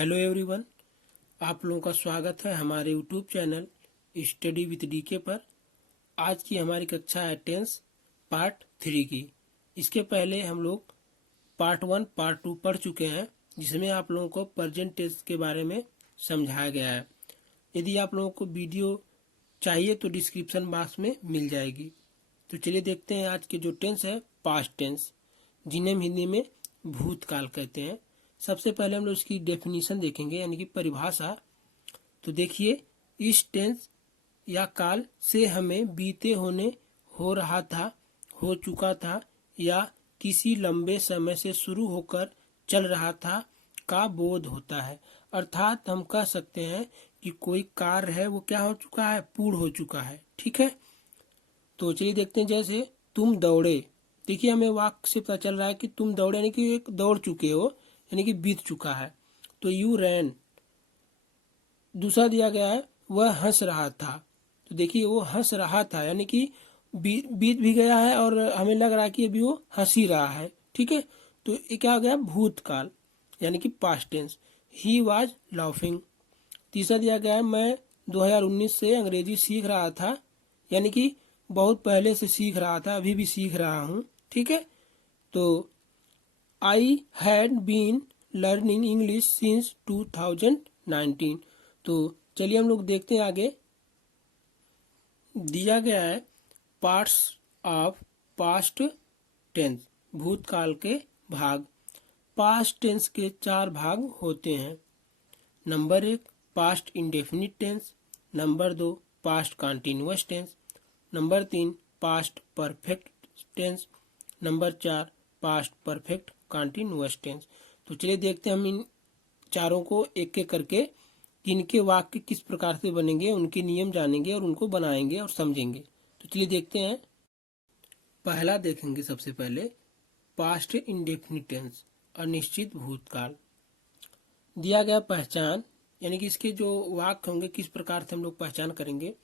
Hello everyone, आप लोगों का स्वागत है हमारे YouTube channel study with DK पर। आज की हमारी कक्षा है टेंस पार्ट 3 की। इसके पहले हम लोग पार्ट 1 पार्ट 2 पढ़ चुके हैं, जिसमें आप लोगों को प्रेजेंट टेंस के बारे में समझाया गया है। यदि आप लोगों को वीडियो चाहिए तो डिस्क्रिप्शन बॉक्स में मिल जाएगी। तो चलिए देखते हैं आज के जो टेंस है पास्ट टेंस, जिन्हें हम हिंदी में भूतकाल कहते हैं। सबसे पहले हम लोग इसकी डेफिनेशन देखेंगे, यानी कि परिभाषा। तो देखिए, इस टेंस या काल से हमें बीते होने, हो रहा था, हो चुका था या किसी लंबे समय से शुरू होकर चल रहा था का बोध होता है। अर्थात हम कह सकते हैं कि कोई कार्य है वो क्या हो चुका है, पूर्ण हो चुका है। ठीक है, तो चलिए देखते हैं। जैसे तुम दौड़े, देखिए हमें वाक्य से पता चल रहा है कि तुम दौड़े यानी कि एक दौड़ चुके हो, यानी कि बीत चुका है। तो यू रैन, दूसरा दिया गया है वह हंस रहा था। तो देखिए वो हंस रहा था यानी कि बीत भी गया है और हमें लग रहा है कि अभी वो हंस ही रहा है। ठीक है, तो ये क्या हो गया, भूतकाल यानी कि past tense. He was laughing. तीसरा दिया गया है मैं 2019 से अंग्रेजी सीख रहा था, यानी कि बहुत पहले से सीख रहा था, अभी भी सीख रहा हूँ। ठीक है, तो I had been learning English since 2019। तो चलिए हम लोग देखते हैं आगे। दिया गया है पार्ट्स ऑफ पास्ट टेंस, भूतकाल के भाग। पास्ट टेंस के 4 भाग होते हैं। Number 1 past indefinite tense, number 2 past continuous tense, number 3 past perfect tense, number 4 past perfect continuous tense. तो चलिए देखते हैं हम इन चारों को एक एक करके, इनके वाक्य किस प्रकार से बनेंगे, उनके नियम जानेंगे और उनको बनाएंगे और समझेंगे। तो चलिए देखते हैं। पहला देखेंगे सबसे पहले पास्ट इंडेफिनिट टेंस, अनिश्चित भूतकाल। दिया गया पहचान, यानी कि इसके जो वाक्य होंगे किस प्रकार से हम लोग पहचान करेंगे।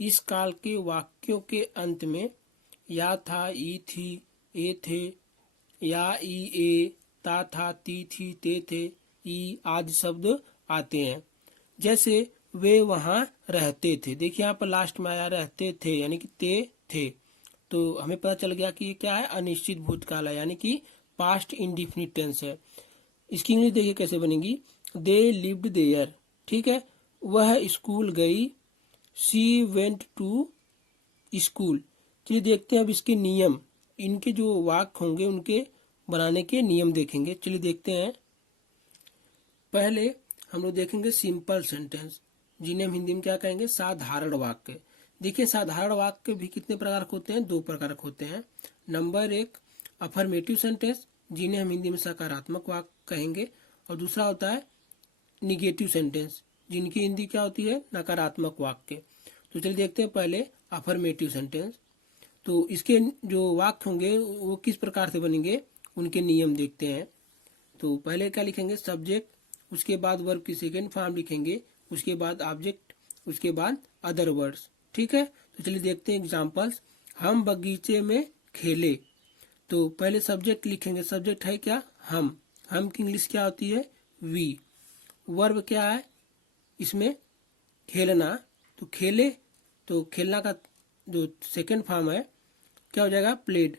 इस काल के वाक्यों के अंत में या था, ई थी, ए थे, या ई ए, ता था, ती थी, ते थे, ई आदि शब्द आते हैं। जैसे वे वहां रहते थे, देखिए यहाँ पर लास्ट में आया रहते थे, यानी कि ते थे। तो हमें पता चल गया कि ये क्या है, अनिश्चित भूतकाल है, यानी कि पास्ट इंडिफिनिट टेंस है। इसकी इंग्लिश देखिए कैसे बनेगी। दे लिव्ड देयर, ठीक है, वह स्कूल गई। She went to school. चलिए देखते हैं अब इसके नियम, इनके जो वाक्य होंगे उनके बनाने के नियम देखेंगे। चलिए देखते हैं। पहले हम लोग देखेंगे सिंपल सेंटेंस, जिन्हें हम हिंदी में क्या कहेंगे, साधारण वाक्य। देखिए साधारण वाक्य भी कितने प्रकार के होते हैं, 2 प्रकार के होते हैं। नंबर 1 अफर्मेटिव सेंटेंस, जिन्हें हम हिंदी में सकारात्मक वाक्य कहेंगे, और दूसरा होता है निगेटिव सेंटेंस, जिनकी हिंदी क्या होती है, नकारात्मक वाक्य। तो चलिए देखते हैं पहले अफर्मेटिव सेंटेंस। तो इसके जो वाक्य होंगे वो किस प्रकार से बनेंगे, उनके नियम देखते हैं। तो पहले क्या लिखेंगे, सब्जेक्ट, उसके बाद वर्ब की सेकेंड फॉर्म लिखेंगे, उसके बाद ऑब्जेक्ट, उसके बाद अदर वर्ड्स। ठीक है, तो चलिए देखते हैं एग्जांपल्स। हम बगीचे में खेले। तो पहले सब्जेक्ट लिखेंगे, सब्जेक्ट है क्या, हम की इंग्लिश क्या होती है, वी। वर्ब क्या है इसमें, खेलना। तो खेले, तो खेलना का जो सेकेंड फॉर्म है क्या हो जाएगा, प्लेड।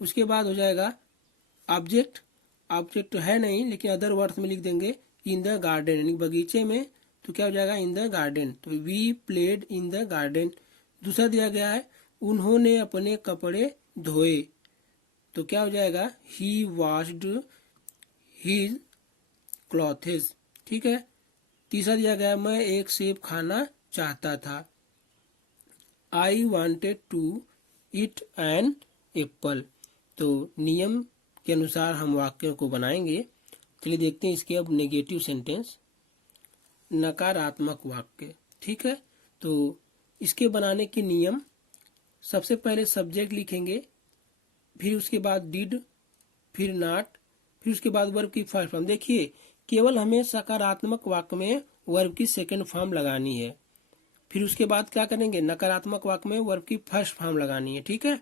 उसके बाद हो जाएगा ऑब्जेक्ट, ऑब्जेक्ट तो है नहीं लेकिन अदर वर्ड्स में लिख देंगे इन द गार्डन, यानी बगीचे में, तो क्या हो जाएगा, इन द गार्डन। तो we played in the garden. दूसरा दिया गया है उन्होंने अपने कपड़े धोए। तो क्या हो जाएगा, ही वॉश्ड हिज क्लॉथेस। ठीक है। तीसरा दिया गया मैं एक सेब खाना चाहता था। I wanted to eat an apple. तो नियम के अनुसार हम वाक्यों को बनाएंगे। चलिए देखते हैं इसके अब नेगेटिव सेंटेंस, नकारात्मक वाक्य। ठीक है, तो इसके बनाने के नियम, सबसे पहले सब्जेक्ट लिखेंगे, फिर उसके बाद डिड, फिर नॉट, फिर उसके बाद वर्ब की फर्स्ट फॉर्म। देखिए केवल हमें सकारात्मक वाक्य में वर्ब की सेकेंड फॉर्म लगानी है, फिर उसके बाद क्या करेंगे, नकारात्मक वाक्य में वर्ब की फर्स्ट फॉर्म लगानी है। ठीक है,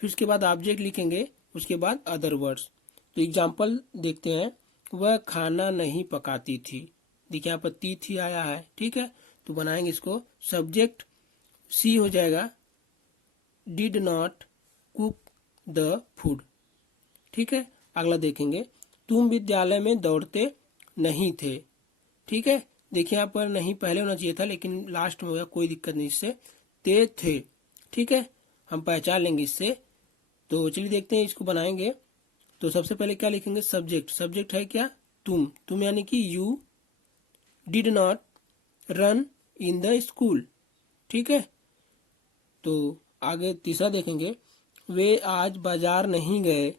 फिर उसके बाद ऑब्जेक्ट लिखेंगे, उसके बाद अदर वर्ड्स। तो एग्जाम्पल देखते हैं। वह खाना नहीं पकाती थी। देखिए यहाँ पर थी आया है, ठीक है। तो बनाएंगे इसको, सब्जेक्ट सी हो जाएगा, did not cook the food, ठीक है। अगला देखेंगे, तुम विद्यालय में दौड़ते नहीं थे, ठीक है। देखिए यहाँ पर नहीं पहले होना चाहिए था, लेकिन लास्ट में होगा, कोई दिक्कत नहीं इससे, ते थे, ठीक है, हम पहचान लेंगे इससे। तो चलिए देखते हैं, इसको बनाएंगे। तो सबसे पहले क्या लिखेंगे, सब्जेक्ट, सब्जेक्ट है क्या, तुम यानी कि you did not run in the school, ठीक है। तो आगे तीसरा देखेंगे, वे आज बाजार नहीं गए,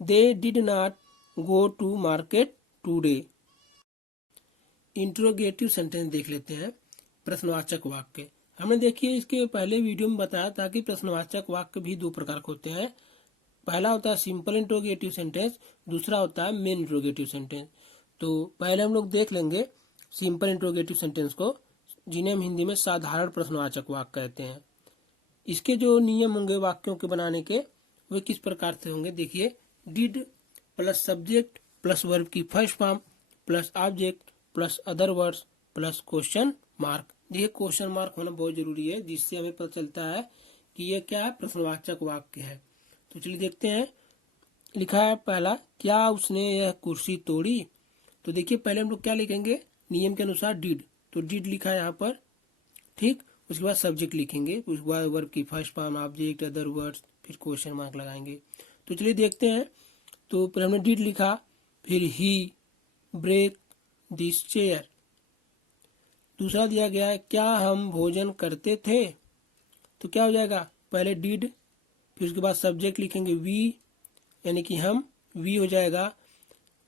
they did not go to market today. Interrogative sentence देख लेते हैं, प्रश्नवाचक वाक्य। हमने देखिए इसके पहले वीडियो में बताया था कि प्रश्नवाचक वाक्य भी दो प्रकार के होते हैं। पहला होता है सिंपल इंट्रोगेटिव सेंटेंस, दूसरा होता है मेन इंट्रोगेटिव सेंटेंस। तो पहले हम लोग देख लेंगे सिंपल इंट्रोगेटिव सेंटेंस को, जिन्हें हम हिंदी में साधारण प्रश्नवाचक वाक्य कहते हैं। इसके जो नियम होंगे वाक्यों के बनाने के, वे किस प्रकार से होंगे, देखिए, did plus subject plus verb की first form plus object plus other words plus question mark. देखिए क्वेश्चन मार्क होना बहुत जरूरी है, जिससे हमें पता चलता है कि यह क्या है, प्रश्नवाचक वाक्य है। तो चलिए देखते हैं, लिखा है पहला, क्या उसने यह कुर्सी तोड़ी। तो देखिए पहले हम लोग क्या लिखेंगे, नियम के अनुसार डिड, तो डिड लिखा है यहाँ पर, ठीक। उसके बाद सब्जेक्ट लिखेंगे, उसके बाद वर्ब की first form, object, other words, फिर क्वेश्चन मार्क लगाएंगे। तो चलिए देखते हैं। तो पहले हमने डिड लिखा, फिर ही ब्रेक दिस चेयर। दूसरा दिया गया है, क्या हम भोजन करते थे। तो क्या हो जाएगा, पहले डिड, फिर उसके बाद सब्जेक्ट लिखेंगे वी, यानी कि हम, वी हो जाएगा।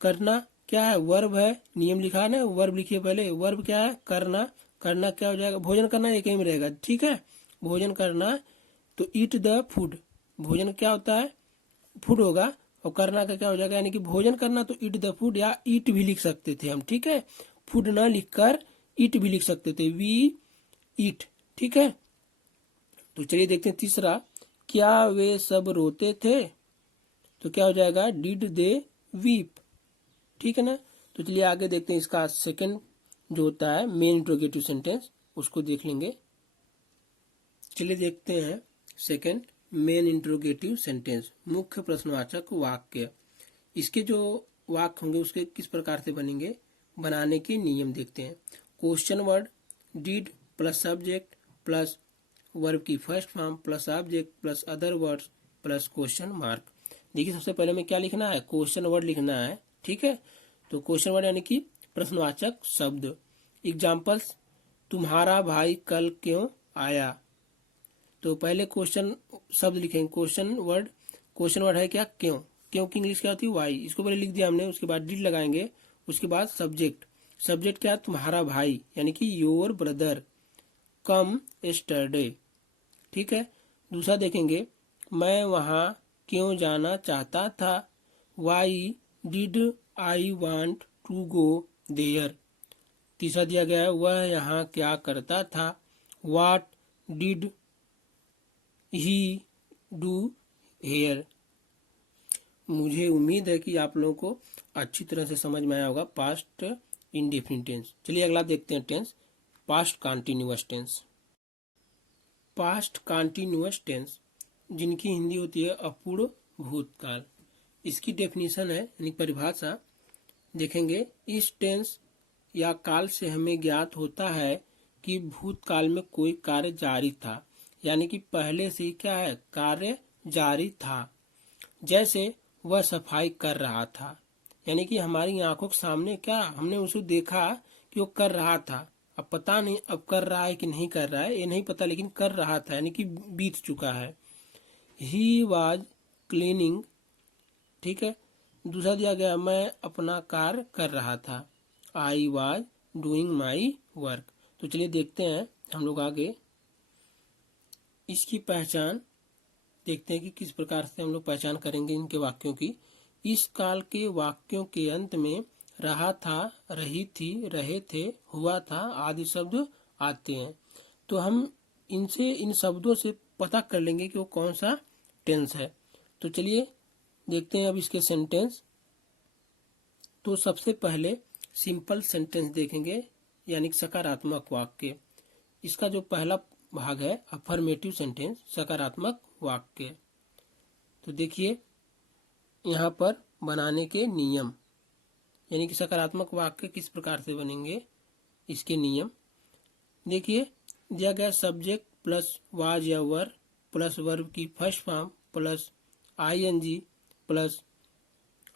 करना क्या है, वर्ब है, नियम लिखा है ना, वर्ब लिखिए पहले, वर्ब क्या है, करना, करना क्या हो जाएगा, भोजन करना एक ही में रहेगा, ठीक है, भोजन करना। तो ईट द फूड, भोजन क्या होता है, फूड होगा, और करना का क्या हो जाएगा, यानी कि भोजन करना, तो ईट द फूड, या ईट भी लिख सकते थे हम, ठीक है, फूड ना लिखकर ईट भी लिख सकते थे, वी ईट, ठीक है। तो चलिए देखते हैं तीसरा, क्या वे सब रोते थे। तो क्या हो जाएगा, डिड दे वीप, ठीक है ना। तो चलिए आगे देखते हैं, इसका सेकंड जो होता है मेन इंट्रोगेटिव सेंटेंस, उसको देख लेंगे। चलिए देखते हैं सेकंड मेन इंट्रोगेटिव सेंटेंस, मुख्य प्रश्नवाचक वाक्य। इसके जो वाक्य होंगे उसके किस प्रकार से बनेंगे, बनाने के नियम देखते हैं। Question word, did plus subject plus verb की first form plus object plus other words plus question mark. देखिए सबसे पहले में क्या लिखना है, क्वेश्चन वर्ड लिखना है, ठीक है। तो क्वेश्चन वर्ड यानी कि प्रश्नवाचक शब्द। एग्जाम्पल्स, तुम्हारा भाई कल क्यों आया। तो पहले क्वेश्चन शब्द लिखेंगे, क्वेश्चन वर्ड है क्या, क्यों, क्यों की इंग्लिश क्या होती है, वाई, इसको पहले लिख दिया हमने। उसके बाद डिड लगाएंगे, उसके बाद सब्जेक्ट, सब्जेक्ट क्या है, तुम्हारा भाई, यानी कि योर ब्रदर कम एस्टरडे, ठीक है। दूसरा देखेंगे, मैं वहां क्यों जाना चाहता था, why did I want to go there. तीसरा दिया गया है, वह यहाँ क्या करता था, what did he do here. मुझे उम्मीद है कि आप लोगों को अच्छी तरह से समझ में आया होगा पास्ट इंडेफिनिट टेंस। चलिए अगला देखते हैं tense, past continuous tense. Past continuous tense, जिनकी हिंदी होती है अपूर्ण भूतकाल। इसकी डेफिनेशन है, यानी परिभाषा देखेंगे, इस टेंस या काल से हमें ज्ञात होता है कि भूतकाल में कोई कार्य जारी था, यानी कि पहले से ही क्या है, कार्य जारी था। जैसे वह सफाई कर रहा था, यानी कि हमारी आंखों के सामने क्या, हमने उसे देखा कि वो कर रहा था। अब पता नहीं अब कर रहा है कि नहीं कर रहा है, ये नहीं पता, लेकिन कर रहा था, यानी कि बीत चुका है। ही वॉज क्लीनिंग, ठीक है। दूसरा दिया गया, मैं अपना कार्य कर रहा था, I was doing my work. तो चलिए देखते हैं हम लोग आगे इसकी पहचान देखते हैं कि किस प्रकार से हम लोग पहचान करेंगे इनके वाक्यों की। इस काल के वाक्यों के अंत में रहा था, रही थी, रहे थे, हुआ था आदि शब्द आते हैं। तो हम इनसे, इन शब्दों से पता कर लेंगे कि वो कौन सा टेंस है। तो चलिए देखते हैं अब इसके सेंटेंस। तो सबसे पहले सिंपल सेंटेंस देखेंगे, यानी सकारात्मक वाक्य। इसका जो पहला भाग है अफर्मेटिव सेंटेंस, सकारात्मक वाक्य। तो देखिए यहाँ पर बनाने के नियम, यानी कि सकारात्मक वाक्य किस प्रकार से बनेंगे, इसके नियम देखिए। दिया गया सब्जेक्ट प्लस वाज या वर प्लस वर्ब की first form plus ING plus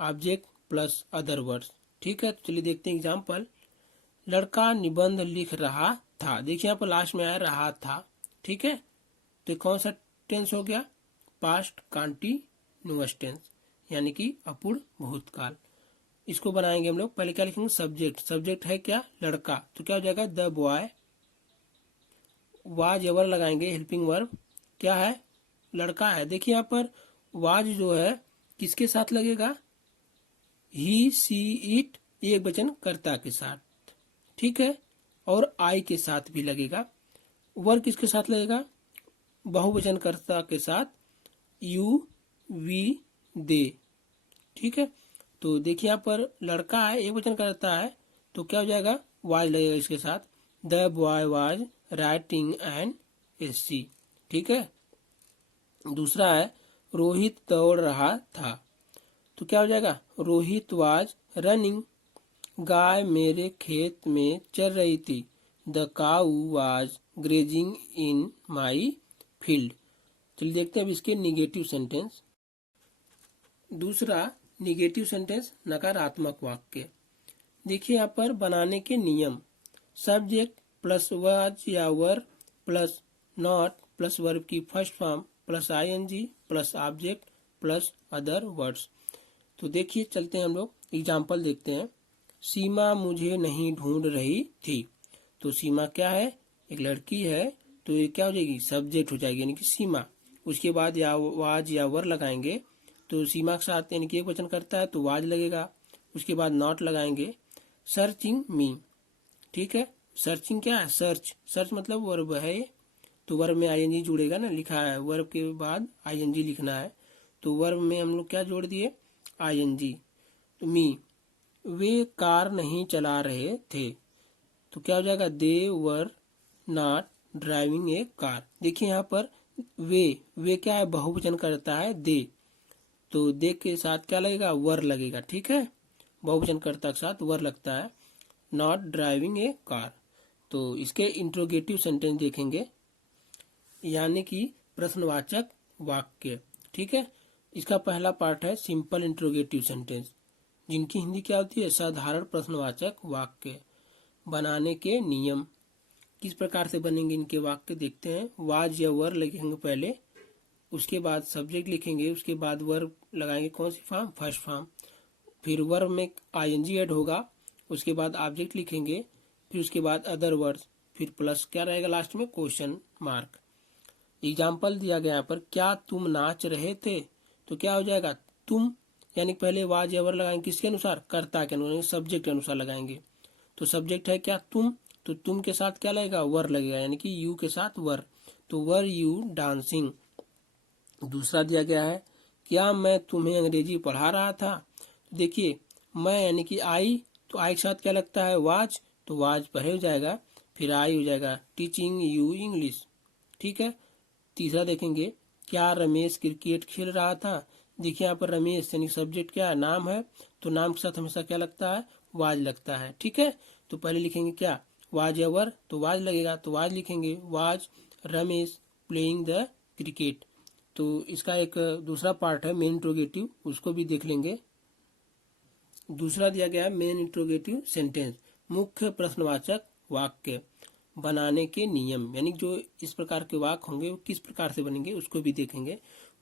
object plus other words. ठीक है, तो चलिए देखते हैं एग्जाम्पल। लड़का निबंध लिख रहा था। देखिए यहाँ पर लास्ट में आया रहा था। ठीक है, तो कौन सा टेंस हो गया, पास्ट कंटीन्यूअस टेंस, यानी कि अपूर्ण भूतकाल। इसको बनाएंगे हम लोग। पहले क्या लिखेंगे, सब्जेक्ट। सब्जेक्ट है क्या, लड़का, तो क्या हो जाएगा द बॉय। वाज एवर लगाएंगे, हेल्पिंग वर्ब क्या है, लड़का है। देखिए यहाँ पर वाज जो है किसके साथ लगेगा, ही सी इट, एक वचन कर्ता के साथ। ठीक है, और आई के साथ भी लगेगा। वर किसके साथ लगेगा, बहुवचन कर्ता के साथ, यू वी दे। ठीक है, तो देखिए यहाँ पर लड़का है, एक वचन करता है, तो क्या हो जाएगा, वाज लगेगा इसके साथ। The boy was writing an essay. ठीक है, दूसरा है रोहित दौड़ रहा था, तो क्या हो जाएगा, रोहित वाज रनिंग। गाय मेरे खेत में चर रही थी। The cow was grazing in my field. चलिए देखते हैं अब इसके निगेटिव सेंटेंस। दूसरा निगेटिव सेंटेंस नकारात्मक वाक्य। देखिए यहाँ पर बनाने के नियम, सब्जेक्ट प्लस वाज या were plus not plus verb की first form plus ING plus object plus other words. तो देखिए चलते हैं हम लोग एग्जाम्पल देखते हैं। सीमा मुझे नहीं ढूंढ रही थी। तो सीमा क्या है, एक लड़की है, तो ये क्या हो जाएगी, सब्जेक्ट हो जाएगी, यानी कि सीमा। उसके बाद या वाज या वर लगाएंगे, तो सीमा के साथ यानी कि एक वचन करता है तो वाज लगेगा। उसके बाद नॉट लगाएंगे। सर्चिंग मी। ठीक है, सर्चिंग क्या है, सर्च। सर्च मतलब वर्ब है ये, तो वर्ब में आईएनजी जुड़ेगा ना, लिखा है वर्ब के बाद आईएनजी लिखना है, तो वर्ब में हम लोग क्या जोड़ दिए, आईएनजी। तो मी, वे कार नहीं चला रहे थे, तो क्या हो जाएगा, they were not driving a car. देखिए यहाँ पर वे क्या है, बहुवचन करता है दे, तो दे के साथ क्या लगेगा, वर लगेगा। ठीक है, बहुवचन कर्ता के साथ वर लगता है, नॉट ड्राइविंग ए कार। तो इसके इंट्रोगेटिव सेंटेंस देखेंगे, यानी कि प्रश्नवाचक वाक्य। ठीक है, इसका पहला पार्ट है सिंपल इंट्रोगेटिव सेंटेंस, जिनकी हिंदी क्या होती है, साधारण प्रश्नवाचक वाक्य। बनाने के नियम, किस प्रकार से बनेंगे इनके वाक्य देखते हैं। वाज या वर लिखेंगे पहले, उसके बाद सब्जेक्ट लिखेंगे, उसके बाद वर्ब लगाएंगे, कौन सी फॉर्म, फर्स्ट फॉर्म। फिर वर्ब में आईएनजी ऐड होगा, उसके बाद ऑब्जेक्ट लिखेंगे, फिर उसके बाद अदर वर्ड्स, फिर प्लस क्या रहेगा लास्ट में, क्वेश्चन मार्क। एग्जाम्पल दिया गया यहाँ पर, क्या तुम नाच रहे थे, तो क्या हो जाएगा, तुम, यानी पहले वाज या वर लगाएंगे किसके अनुसार, कर्ता के अनुसार, सब्जेक्ट के अनुसार लगाएंगे। तो सब्जेक्ट है क्या, तुम, तो तुम के साथ क्या लगेगा, वर लगेगा, यानी कि यू के साथ वर, तो वर यू डांसिंग। दूसरा दिया गया है, क्या मैं तुम्हें अंग्रेजी पढ़ा रहा था। देखिए मैं यानी कि आई, तो आई के साथ क्या लगता है, वाज, तो वाज पहले हो जाएगा, फिर आई हो जाएगा, टीचिंग यू इंग्लिश। ठीक है, तीसरा देखेंगे, क्या रमेश क्रिकेट खेल रहा था। देखिए यहाँ पर रमेश यानी सब्जेक्ट क्या है, नाम है, तो नाम के साथ हमेशा क्या लगता है, वाज लगता है। ठीक है, तो पहले लिखेंगे क्या, वाज या वर, तो वाज लगेगा, तो वाज लिखेंगे, was Ramesh playing the cricket. तो इसका एक दूसरा पार्ट है मेन इंट्रोगेटिव, उसको भी देख लेंगे। दूसरा दिया गया है मेन इंट्रोगेटिव सेंटेंस, मुख्य प्रश्नवाचक वाक्य। बनाने के नियम, यानी जो इस प्रकार के वाक्य होंगे वो किस प्रकार से बनेंगे उसको भी देखेंगे।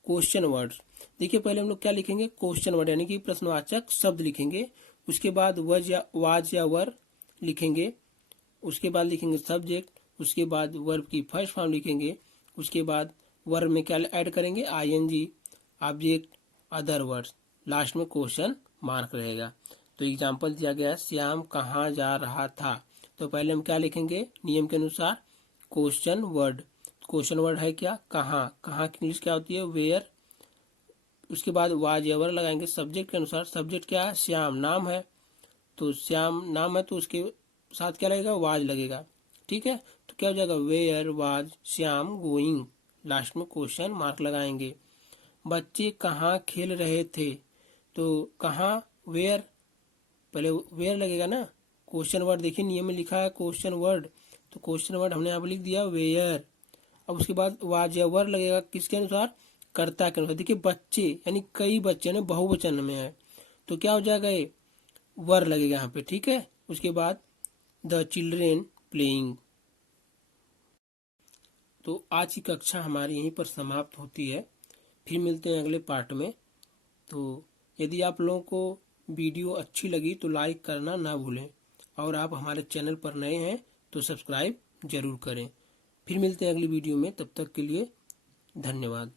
क्वेश्चन वर्ड्स, देखिए पहले हम लोग क्या लिखेंगे, क्वेश्चन वर्ड यानी कि प्रश्नवाचक शब्द लिखेंगे, उसके बाद वाज या वर लिखेंगे, उसके बाद लिखेंगे सब्जेक्ट, उसके बाद वर्ब की फर्स्ट फॉर्म लिखेंगे, उसके बाद वर्ब में क्या ऐड करेंगे, ING, object, other words, last में क्वेश्चन मार्क रहेगा। तो एग्जाम्पल दिया गया है, श्याम कहाँ जा रहा था, तो पहले हम क्या लिखेंगे नियम के अनुसार, क्वेश्चन वर्ड। क्वेश्चन वर्ड है क्या, कहाँ, कहाँ की इंग्लिश क्या होती है, वेयर। उसके बाद वाज या वर लगाएंगे सब्जेक्ट के अनुसार, सब्जेक्ट क्या है, श्याम नाम है, तो श्याम नाम है तो उसके साथ क्या लगेगा, वाज लगेगा। ठीक है, तो क्या हो जाएगा, where was Shyam going, last में क्वेश्चन मार्क लगाएंगे। बच्चे कहाँ खेल रहे थे, तो कहाँ, वेयर, पहले वेयर लगेगा ना। क्वेश्चन वर्ड देखिए नियम में लिखा है क्वेश्चन वर्ड, तो क्वेश्चन वर्ड हमने यहाँ पर लिख दिया वेयर। अब उसके बाद वाज या वर लगेगा किसके अनुसार, कर्ता के अनुसार। देखिए बच्चे यानी कई बच्चे ने बहुवचन में है, तो क्या हो जाएगा, ये वर लगेगा यहाँ पे। ठीक है, उसके बाद द चिल्ड्रेन प्लेइंग। तो आज की कक्षा हमारी यहीं पर समाप्त होती है, फिर मिलते हैं अगले पार्ट में। तो यदि आप लोगों को वीडियो अच्छी लगी तो लाइक करना ना भूलें, और आप हमारे चैनल पर नए हैं तो सब्सक्राइब जरूर करें। फिर मिलते हैं अगली वीडियो में, तब तक के लिए धन्यवाद।